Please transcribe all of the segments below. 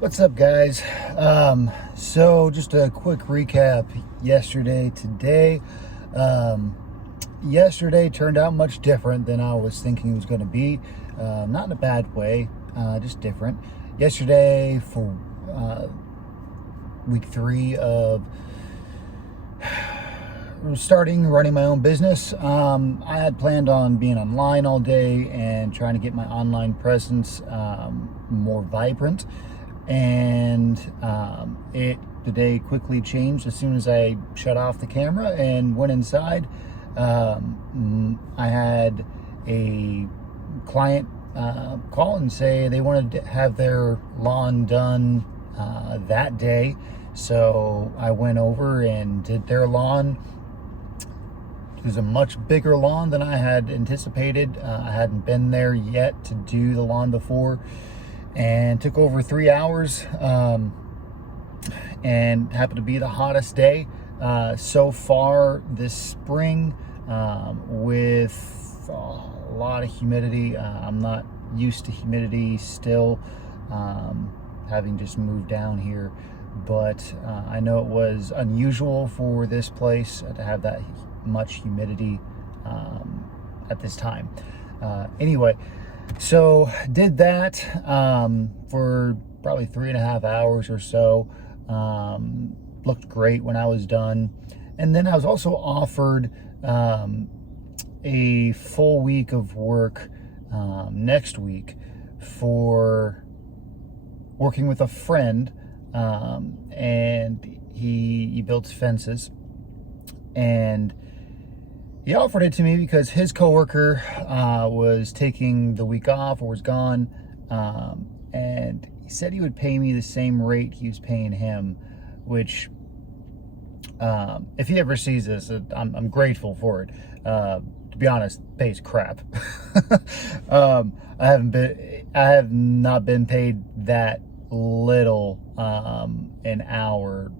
What's up, guys? So just a quick recap today. Um, Yesterday turned out much different than I was thinking it was going to be. Not in a bad way, just different. Yesterday, for week 3 of starting running my own business, I had planned on being online all day and trying to get my online presence more vibrant. And the day quickly changed as soon as I shut off the camera and went inside. I had a client call and say they wanted to have their lawn done that day. So I went over and did their lawn. It was a much bigger lawn than I had anticipated. I hadn't been there yet to do the lawn before, and took over 3 hours, and happened to be the hottest day so far this spring, with a lot of humidity. I'm not used to humidity still, having just moved down here, but I know it was unusual for this place to have that much humidity at this time. Anyway, so did that for probably 3.5 hours or so. Looked great when I was done. And then I was also offered a full week of work next week for working with a friend, and he builds fences, and he offered it to me because his coworker was taking the week off or was gone, and he said he would pay me the same rate he was paying him, which, if he ever sees this, I'm grateful for it. To be honest, pays crap. I have not been paid that little an hour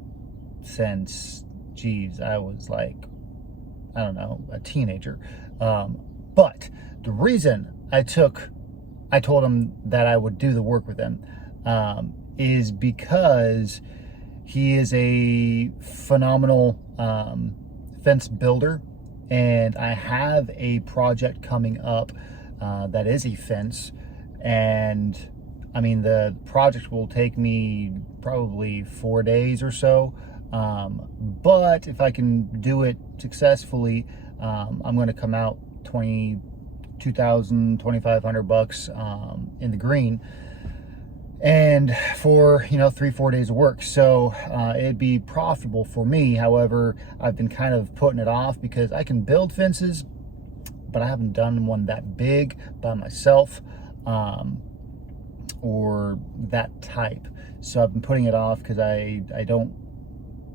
since, geez, I was like, I don't know, a teenager. But the reason I told him that I would do the work with him, is because he is a phenomenal fence builder, and I have a project coming up that is a fence. And I mean, the project will take me probably 4 days or so. But if I can do it successfully, I'm going to come out $2,500 in the green, and for 3-4 days of work. So it'd be profitable for me. However, I've been kind of putting it off because I can build fences, but I haven't done one that big by myself, or that type. So I've been putting it off because I don't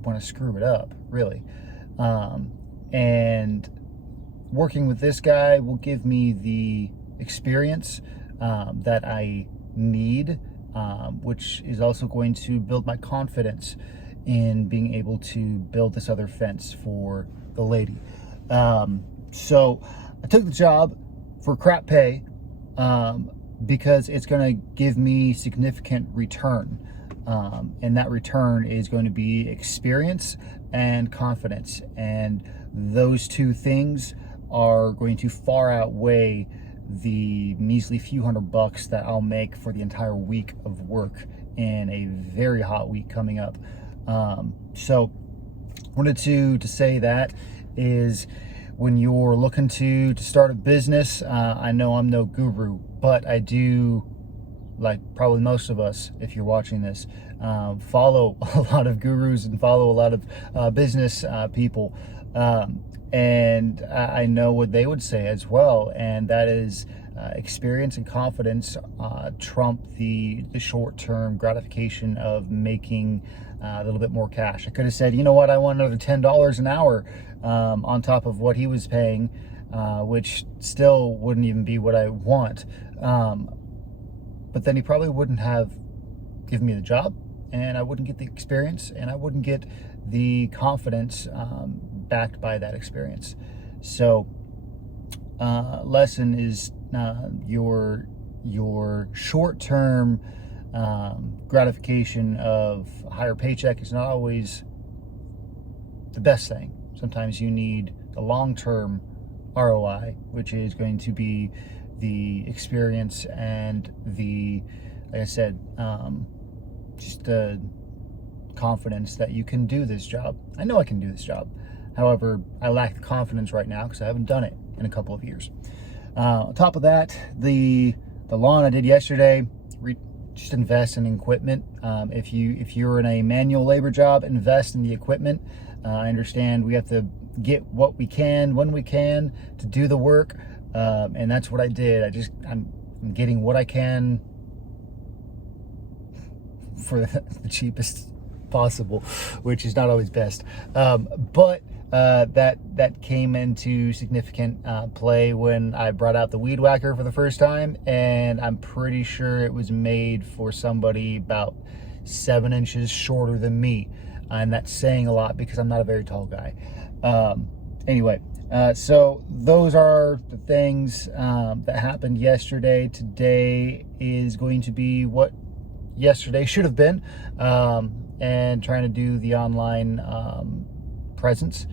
want to screw it up, really. And working with this guy will give me the experience that I need, which is also going to build my confidence in being able to build this other fence for the lady. So I took the job for crap pay, because it's going to give me significant return. And that return is going to be experience and confidence. And those two things are going to far outweigh the measly few $100 that I'll make for the entire week of work in a very hot week coming up. So wanted to say that is, when you're looking to start a business, I know I'm no guru, but I do, like probably most of us, if you're watching this, follow a lot of gurus and follow a lot of business people. And I know what they would say as well, and that is experience and confidence trump the short-term gratification of making a little bit more cash. I could have said, you know what, I want another $10 an hour on top of what he was paying, which still wouldn't even be what I want. But then he probably wouldn't have given me the job, and I wouldn't get the experience, and I wouldn't get the confidence backed by that experience. So lesson is your short-term gratification of a higher paycheck is not always the best thing. Sometimes you need the long-term ROI, which is going to be the experience and the, like I said, just the confidence that you can do this job. I know I can do this job. However, I lack the confidence right now because I haven't done it in a couple of years. On top of that, the lawn I did yesterday, just invest in equipment. If you're in a manual labor job, invest in the equipment. I understand we have to get what we can when we can to do the work, and that's what I did. I'm getting what I can for the cheapest possible, which is not always best. But that came into significant play when I brought out the weed whacker for the first time, and I'm pretty sure it was made for somebody about 7 inches shorter than me, and that's saying a lot because I'm not a very tall guy. Anyway, so those are the things that happened yesterday. Today is going to be what yesterday should have been, and trying to do the online presence.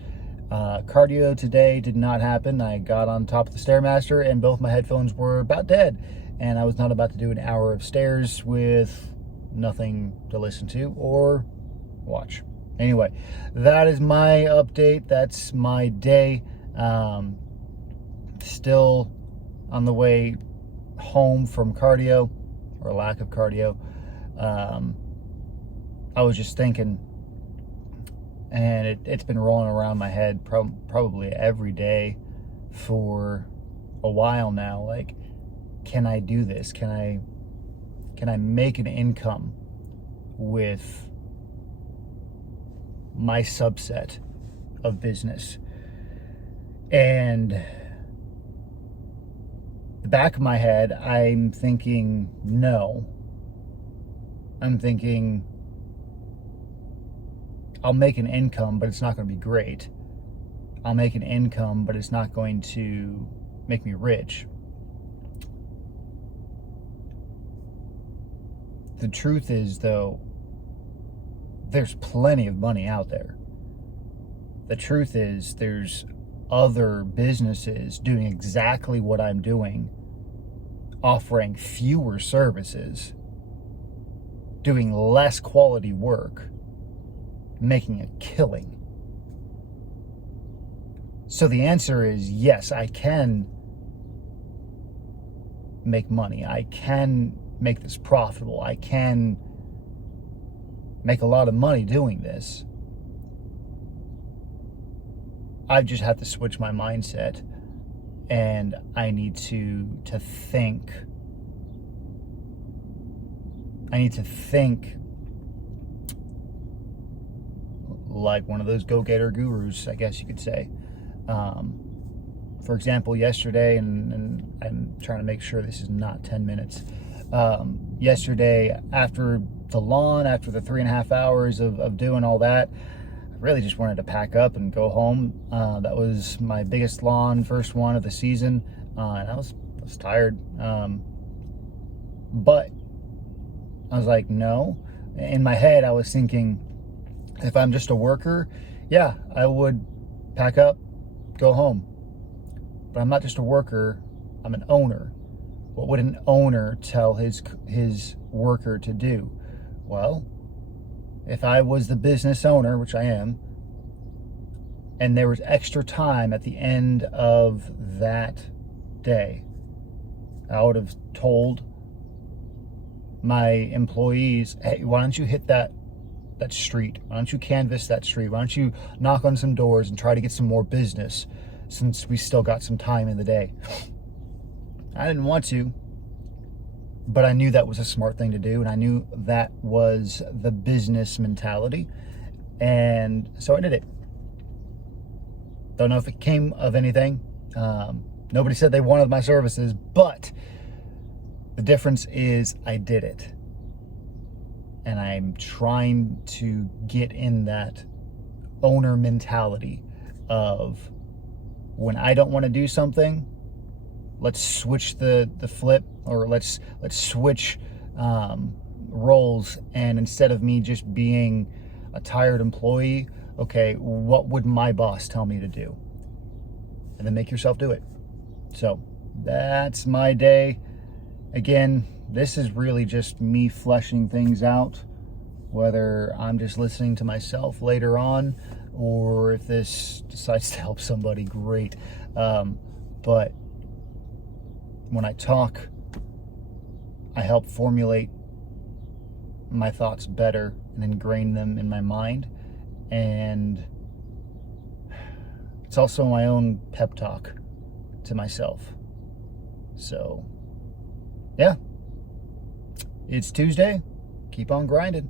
Cardio today did not happen. I got on top of the Stairmaster and both my headphones were about dead, and I was not about to do an hour of stairs with nothing to listen to or watch. Anyway, that is my update. That's my day. Still on the way home from cardio, or lack of cardio. I was just thinking, and it's been rolling around my head probably every day for a while now. Like, can I do this? Can I make an income with my subset of business? And the back of my head, I'm thinking no. I'm thinking I'll make an income, but it's not going to be great. I'll make an income, but it's not going to make me rich. The truth is, though, there's plenty of money out there. The truth is, there's other businesses doing exactly what I'm doing, offering fewer services, doing less quality work, making a killing. So the answer is yes, I can make money. I can make this profitable. I can make a lot of money doing this. I just have to switch my mindset, and I need to think. I need to think like one of those go-getter gurus, I guess you could say. For example, yesterday, and I'm trying to make sure this is not 10 minutes. Yesterday, after the lawn, after the 3.5 hours of doing all that, I really just wanted to pack up and go home. That was my biggest lawn, first one of the season, and I was tired. But I was like, no. In my head, I was thinking, if I'm just a worker, yeah, I would pack up, go home. But I'm not just a worker, I'm an owner. What would an owner tell his worker to do? Well, if I was the business owner, which I am, and there was extra time at the end of that day, I would have told my employees, hey, why don't you hit that street? Why don't you canvass that street? Why don't you knock on some doors and try to get some more business, since we still got some time in the day? I didn't want to, but I knew that was a smart thing to do, and I knew that was the business mentality, and so I did it. Don't know if it came of anything. Nobody said they wanted my services, but the difference is I did it. And I'm trying to get in that owner mentality of, when I don't want to do something, let's switch the flip, or let's switch roles, and instead of me just being a tired employee, okay, what would my boss tell me to do? And then make yourself do it. So that's my day. Again, this is really just me fleshing things out, whether I'm just listening to myself later on or if this decides to help somebody, great. But when I talk, I help formulate my thoughts better and ingrain them in my mind. And it's also my own pep talk to myself. So, yeah, it's Tuesday. Keep on grinding.